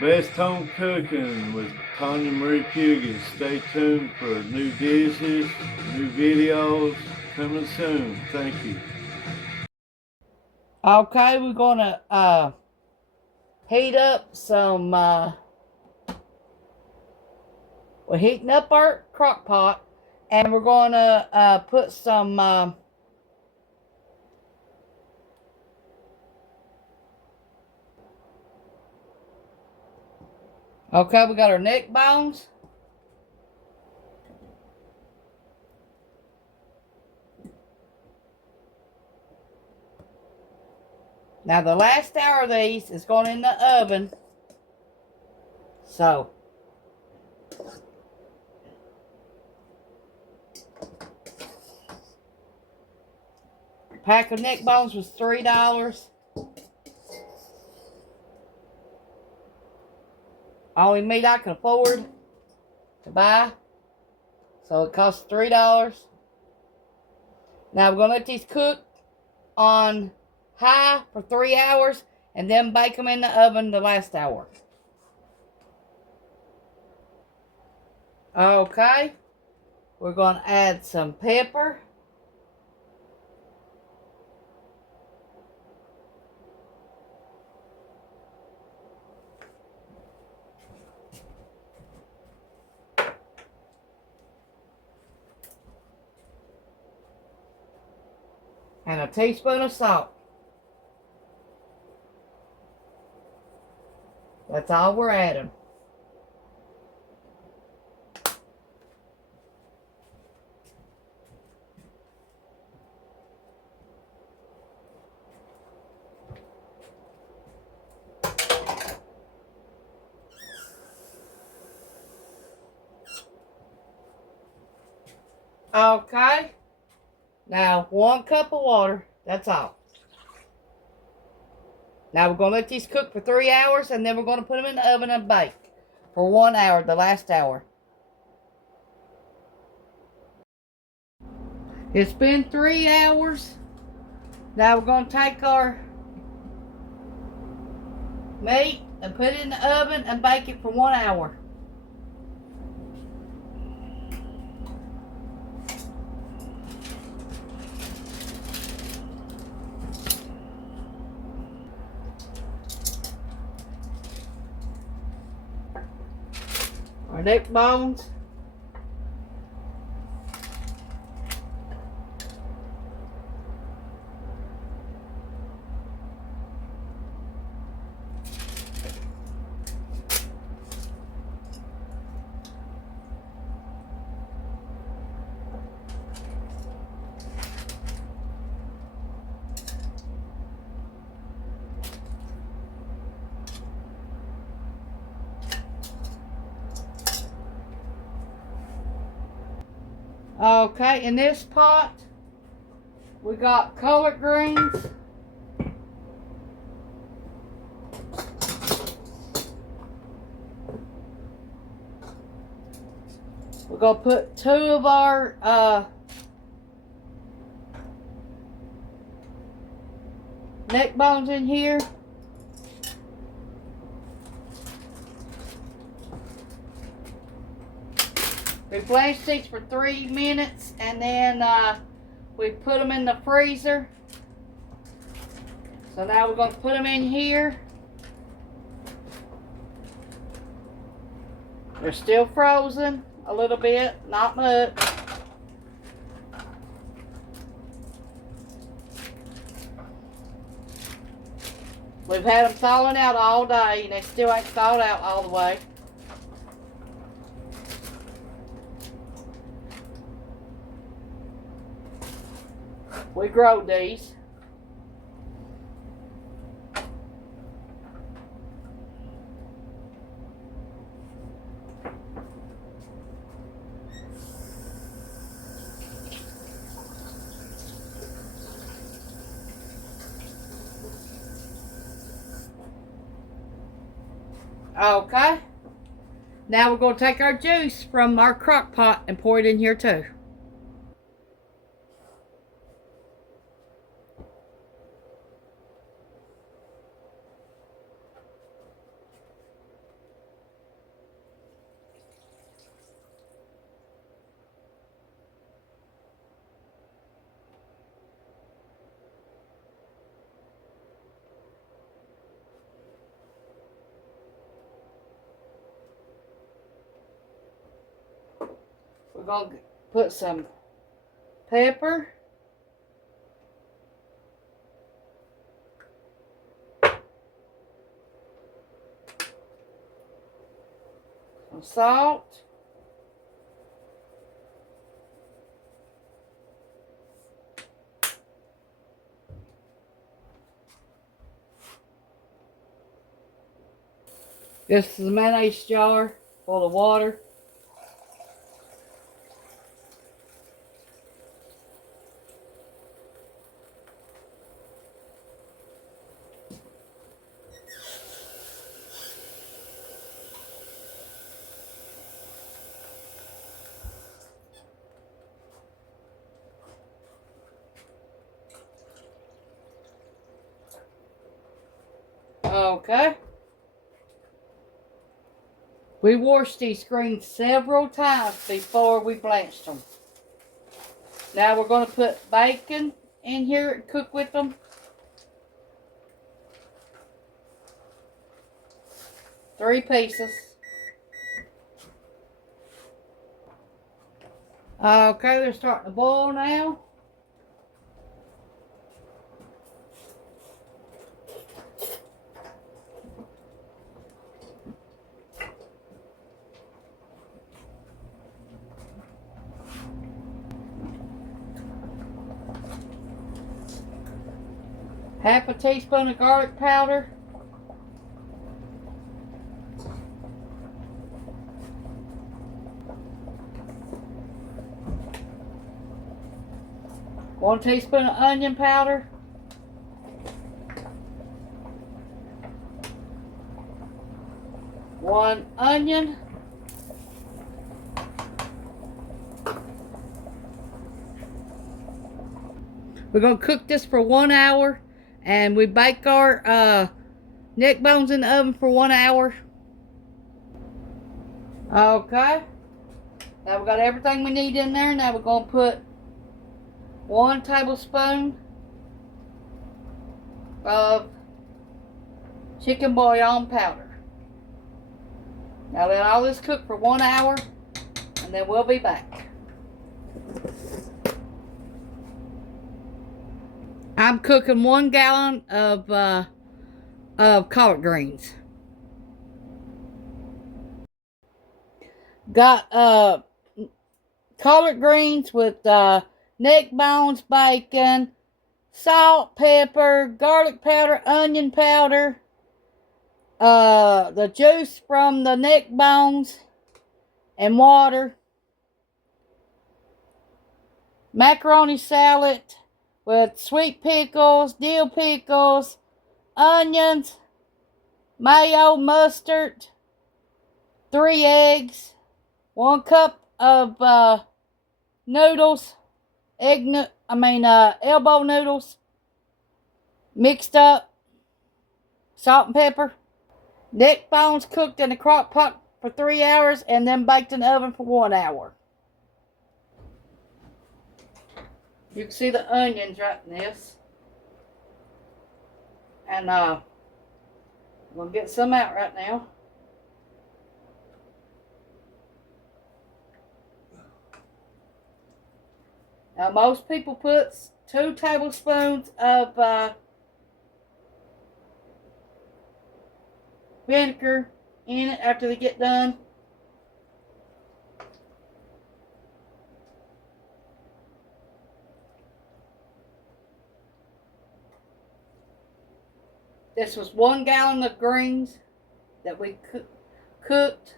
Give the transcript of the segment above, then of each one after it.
Best Home Cooking with Tawynia M Fugate. Stay tuned for new dishes, new videos coming soon. Thank you. Okay, we're gonna heat up some we're heating up our crock pot, and we're gonna put some okay, we got our neck bones. Now the last hour of these is going in the oven. So a pack of neck bones was $3. Only meat I can afford to buy. So it costs $3. Now we're gonna let these cook on high for 3 hours and then bake them in the oven the last hour. Okay, we're going to add some pepper. And a teaspoon of salt. That's all we're adding. Okay. Now 1 cup of water. That's all. Now we're going to let these cook for 3 hours, and then we're going to put them in the oven and bake for 1 hour, the last hour. It's been 3 hours. Now we're going to take our meat and put it in the oven and bake it for 1 hour. Our neck bones. Okay, in this pot, we got collard greens. We're going to put 2 of our neck bones in here. We blanched these for 3 minutes, and then we put them in the freezer. So now we're going to put them in here. They're still frozen a little bit, not much. We've had them thawing out all day, and they still ain't thawed out all the way. We grow these. Okay. Now we're going to take our juice from our crock pot and pour it in here too. going to put some pepper. Some salt. This is a mayonnaise jar full of water. Okay. We washed these greens several times before we blanched them. Now we're going to put bacon in here and cook with them. Three pieces. Okay, they're starting to boil now. Half a teaspoon of garlic powder. One teaspoon of onion powder. One onion. We're going to cook this for 1 hour. And we bake our neck bones in the oven for 1 hour. Okay. Now we've got everything we need in there. Now we're going to put 1 tablespoon of chicken bouillon powder. Now let all this cook for 1 hour, and then we'll be back. I'm cooking 1 gallon of collard greens. Got collard greens with neck bones, bacon, salt, pepper, garlic powder, onion powder, the juice from the neck bones, and water. Macaroni salad with sweet pickles, dill pickles, onions, mayo, mustard, 3 eggs, 1 cup of noodles, elbow noodles, mixed up, salt and pepper. Neck bones cooked in a crock pot for 3 hours and then baked in the oven for 1 hour. You can see the onions right in this. And we'll get some out right now. Now most people put 2 tablespoons of vinegar in it after they get done. This was 1 gallon of greens that we cooked.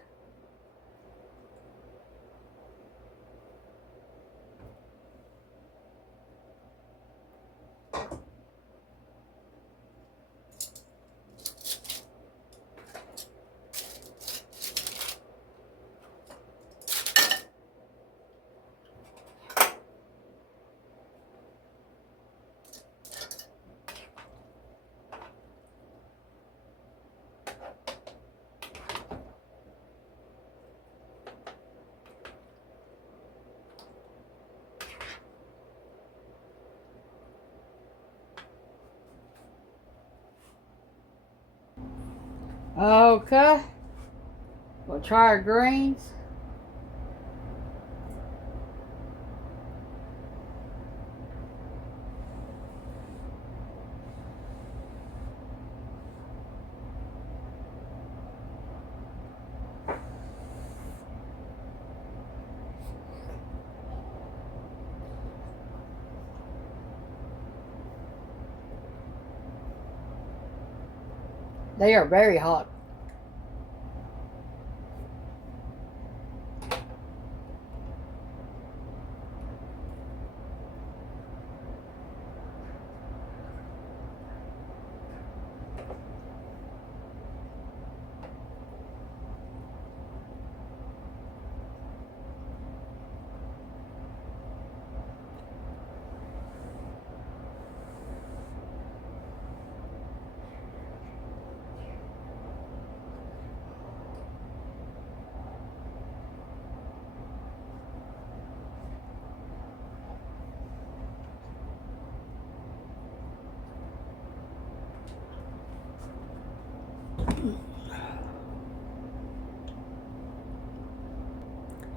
Okay. We'll try our greens. They are very hot.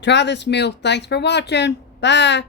Try this meal. Thanks for watching. Bye.